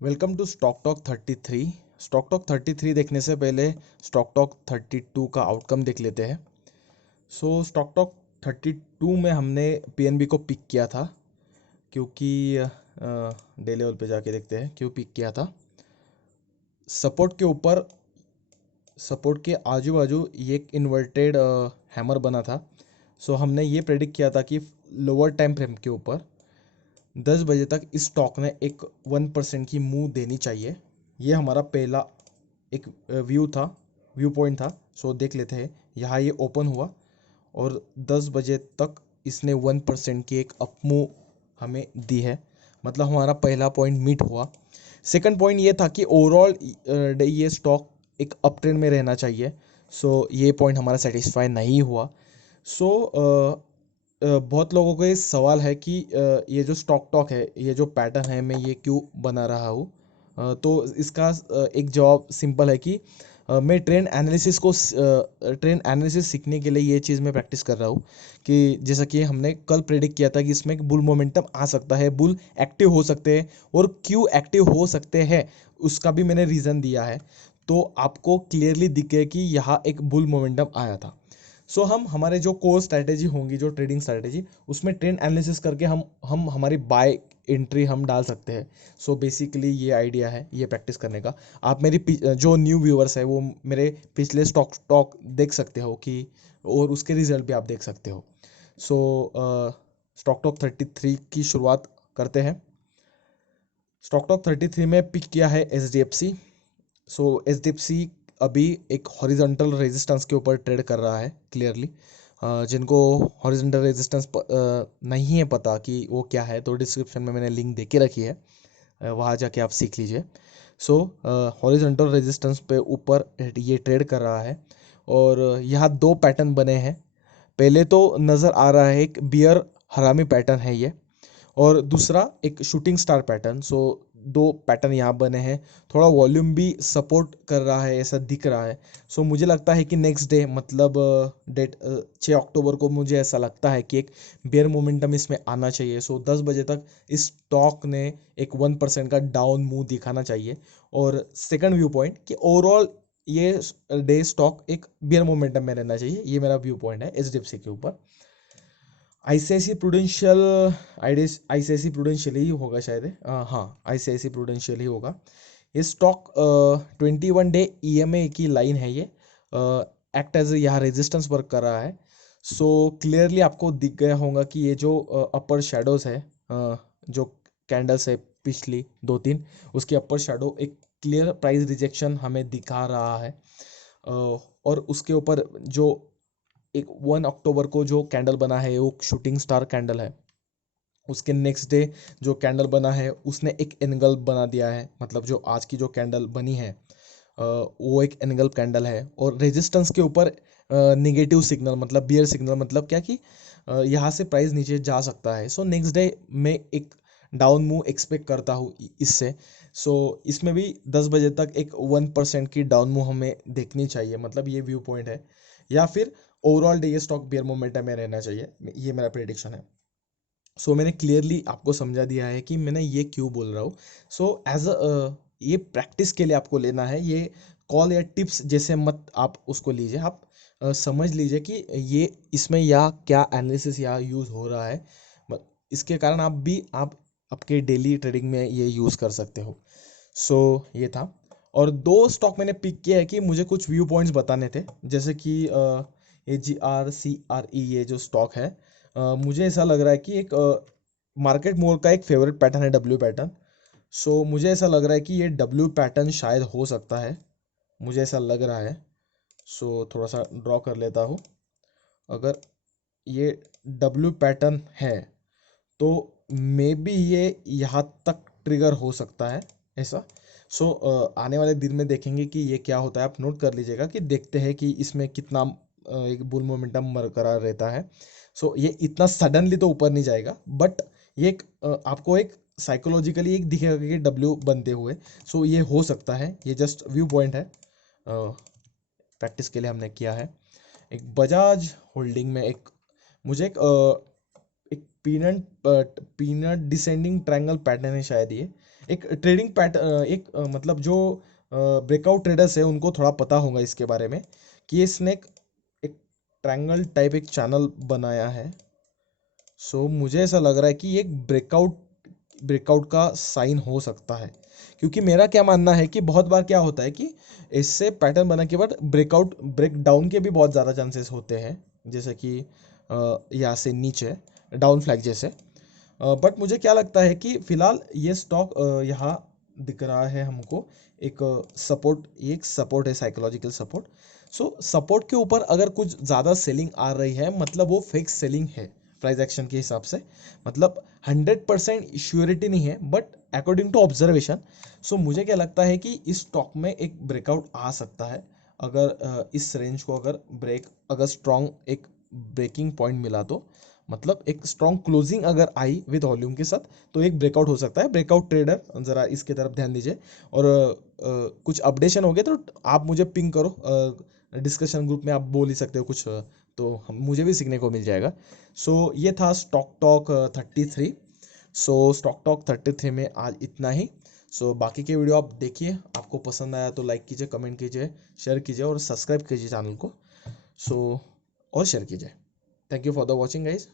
Welcome to stock talk 33। Stock talk 33 देखने से पहले स्टॉक टॉक 32 का आउटकम देख लेते हैं। स्टॉक टॉक 32 में हमने पीएनबी को पिक किया था, क्योंकि डे लेवल पे जाके देखते हैं क्यों पिक किया था। सपोर्ट के ऊपर, सपोर्ट के आजू बाजू ये एक इन्वर्टेड हैमर बना था। हमने ये प्रेडिक्ट किया था कि लोअर टाइम फ्रेम के ऊपर 10 बजे तक इस स्टॉक ने एक 1% की मूव देनी चाहिए। ये हमारा पहला एक व्यू था, व्यू पॉइंट था। देख लेते हैं। यहाँ ये ओपन हुआ और 10 बजे तक इसने 1% की एक अप मूव हमें दी है, मतलब हमारा पहला पॉइंट मीट हुआ। सेकंड पॉइंट ये था कि ओवरऑल ये स्टॉक एक अप ट्रेंड में रहना चाहिए। ये पॉइंट हमारा सेटिस्फाई नहीं हुआ। बहुत लोगों को ये सवाल है कि ये जो स्टॉक टॉक है, ये जो पैटर्न है, मैं ये क्यों बना रहा हूँ। तो इसका एक जवाब सिंपल है कि मैं ट्रेंड एनालिसिस सीखने के लिए ये चीज़ मैं प्रैक्टिस कर रहा हूँ कि जैसा कि हमने कल प्रेडिक्ट किया था कि इसमें एक बुल मोमेंटम आ सकता है, बुल एक्टिव हो सकते हैं, और क्यों एक्टिव हो सकते हैं उसका भी मैंने रीज़न दिया है। तो आपको क्लियरली दिखे कि यहाँ एक बुल मोमेंटम आया था। हम हमारे जो कोर स्ट्रैटेजी होंगी, जो ट्रेडिंग स्ट्रैटेजी, उसमें ट्रेंड एनालिसिस करके हम हमारी बाय एंट्री हम डाल सकते हैं। बेसिकली ये आइडिया है ये प्रैक्टिस करने का। आप जो न्यू व्यूअर्स है वो मेरे पिछले स्टॉक स्टॉक देख सकते हो कि, और उसके रिजल्ट भी आप देख सकते हो। स्टॉक टॉक 33 की शुरुआत करते हैं। स्टॉक टॉक 33 में पिक किया है H D F C. H D F C अभी एक हॉरिजॉन्टल रेजिस्टेंस के ऊपर ट्रेड कर रहा है क्लियरली। जिनको हॉरिजॉन्टल रेजिस्टेंस नहीं है पता कि वो क्या है, तो डिस्क्रिप्शन में मैंने लिंक दे के रखी है, वहाँ जाके आप सीख लीजिए। हॉरिजॉन्टल रेजिस्टेंस पे ऊपर ये ट्रेड कर रहा है, और यहाँ दो पैटर्न बने हैं। पहले तो नज़र आ रहा है एक बियर हरामी पैटर्न है ये, और दूसरा एक शूटिंग स्टार पैटर्न। दो पैटर्न यहाँ बने हैं। थोड़ा वॉल्यूम भी सपोर्ट कर रहा है ऐसा दिख रहा है। मुझे लगता है कि नेक्स्ट डे, मतलब डेट 6 अक्टूबर को, मुझे ऐसा लगता है कि एक बेयर मोमेंटम इसमें आना चाहिए। 10 बजे तक इस स्टॉक ने एक 1% का डाउन मूव दिखाना चाहिए। और सेकंड व्यू पॉइंट कि ओवरऑल ये डे स्टॉक एक बियर मोमेंटम में रहना चाहिए। ये मेरा व्यू पॉइंट है एच डी एफ सी के ऊपर। आईसीआईसी प्रूडेंशियल, आईसीआईसी प्रूडेंशियल ही होगा शायद हाँ, आईसीआईसी प्रूडेंशियल ही होगा। ये स्टॉक 21 डे ईएमए की लाइन है। ये एक्ट एज यहाँ रेजिस्टेंस वर्क कर रहा है। क्लियरली आपको दिख गया होगा कि ये जो अपर शेडोज है, जो कैंडल्स है पिछली 2-3, उसकी अपर शेडो एक क्लियर प्राइस रिजेक्शन हमें दिखा रहा है। और उसके ऊपर जो एक 1 अक्टूबर को जो कैंडल बना है वो शूटिंग स्टार कैंडल है। उसके नेक्स्ट डे जो कैंडल बना है उसने एक एंगल बना दिया है, मतलब जो आज की जो कैंडल बनी है वो एक एंगल कैंडल है। और रेजिस्टेंस के ऊपर निगेटिव सिग्नल, मतलब बियर सिग्नल, मतलब क्या कि यहाँ से प्राइस नीचे जा सकता है। नेक्स्ट डे में एक डाउन मूव एक्सपेक्ट करता हूँ इससे। इसमें भी 10 बजे तक एक 1% की डाउन मूव हमें देखनी चाहिए, मतलब ये व्यू पॉइंट है। या फिर ओवरऑल डे ये स्टॉक बियर मोमेंटम में रहना चाहिए, ये मेरा प्रेडिक्शन है। मैंने क्लियरली आपको समझा दिया है कि मैंने ये क्यों बोल रहा हूँ। एज अ ये प्रैक्टिस के लिए आपको लेना है, ये कॉल या टिप्स जैसे मत आप उसको लीजिए। आप समझ लीजिए कि ये इसमें या क्या एनालिसिस या यूज़ हो रहा है। इसके कारण आप आपके डेली ट्रेडिंग में ये यूज़ कर सकते हो। ये था। और दो स्टॉक मैंने पिक किया है कि मुझे कुछ व्यू पॉइंट्स बताने थे, जैसे कि AGRCRE ये जो स्टॉक है, मुझे ऐसा लग रहा है कि एक मार्केट मोर का एक फेवरेट पैटर्न है डब्ल्यू पैटर्न। मुझे ऐसा लग रहा है कि ये डब्ल्यू पैटर्न शायद हो सकता है, मुझे ऐसा लग रहा है। थोड़ा सा ड्रॉ कर लेता हूँ। अगर ये डब्ल्यू पैटर्न है तो मे बी ये यहाँ तक ट्रिगर हो सकता है ऐसा। आने वाले दिन में देखेंगे कि ये क्या होता है। आप नोट कर लीजिएगा कि देखते हैं कि इसमें कितना एक बुल मोमेंटम बरकरार रहता है। ये इतना सडनली तो ऊपर नहीं जाएगा, बट ये एक आपको एक साइकोलॉजिकली एक दिखेगा कि डब्ल्यू बनते हुए। ये हो सकता है, ये जस्ट व्यू पॉइंट है, प्रैक्टिस के लिए हमने किया है। एक बजाज होल्डिंग में एक मुझे एक पीनट डिसेंडिंग ट्रायंगल पैटर्न है शायद ये। एक ट्रेडिंग एक मतलब जो ब्रेकआउट ट्रेडर्स है उनको थोड़ा पता होगा इसके बारे में कि ये स्नेक एक ट्रायंगल टाइप एक चैनल बनाया है। सो मुझे ऐसा लग रहा है कि ये एक ब्रेकआउट का साइन हो सकता है, क्योंकि मेरा क्या मानना है कि बहुत बार क्या होता है कि इससे पैटर्न बनने के बाद ब्रेक डाउन के भी बहुत ज़्यादा चांसेस होते हैं, जैसे कि यहाँ से नीचे डाउन फ्लैग जैसे। बट मुझे क्या लगता है कि फिलहाल ये स्टॉक यहाँ दिख रहा है हमको एक सपोर्ट, ये एक सपोर्ट है, साइकोलॉजिकल सपोर्ट। सो सपोर्ट के ऊपर अगर कुछ ज़्यादा सेलिंग आ रही है मतलब वो फिक्स सेलिंग है प्राइस एक्शन के हिसाब से, मतलब 100% श्योरिटी नहीं है बट अकॉर्डिंग टू ऑब्जर्वेशन। सो मुझे क्या लगता है कि इस स्टॉक में एक ब्रेकआउट आ सकता है अगर इस रेंज को अगर स्ट्रॉन्ग एक ब्रेकिंग पॉइंट मिला तो, मतलब एक स्ट्रॉन्ग क्लोजिंग अगर आई विद वॉल्यूम के साथ तो एक ब्रेकआउट हो सकता है। ब्रेकआउट ट्रेडर ज़रा इसके तरफ ध्यान दीजिए, और कुछ अपडेशन हो गए तो आप मुझे पिंग करो, डिस्कशन ग्रुप में आप बोल ही सकते हो कुछ, तो मुझे भी सीखने को मिल जाएगा। सो ये था स्टॉक टॉक 33। सो स्टॉक टॉक 33 में आज इतना ही। सो बाकी के वीडियो आप देखिए, आपको पसंद आया तो लाइक कीजिए, कमेंट कीजिए, शेयर कीजिए और सब्सक्राइब कीजिए चैनल को। सो और शेयर कीजिए। Thank you for the watching guys.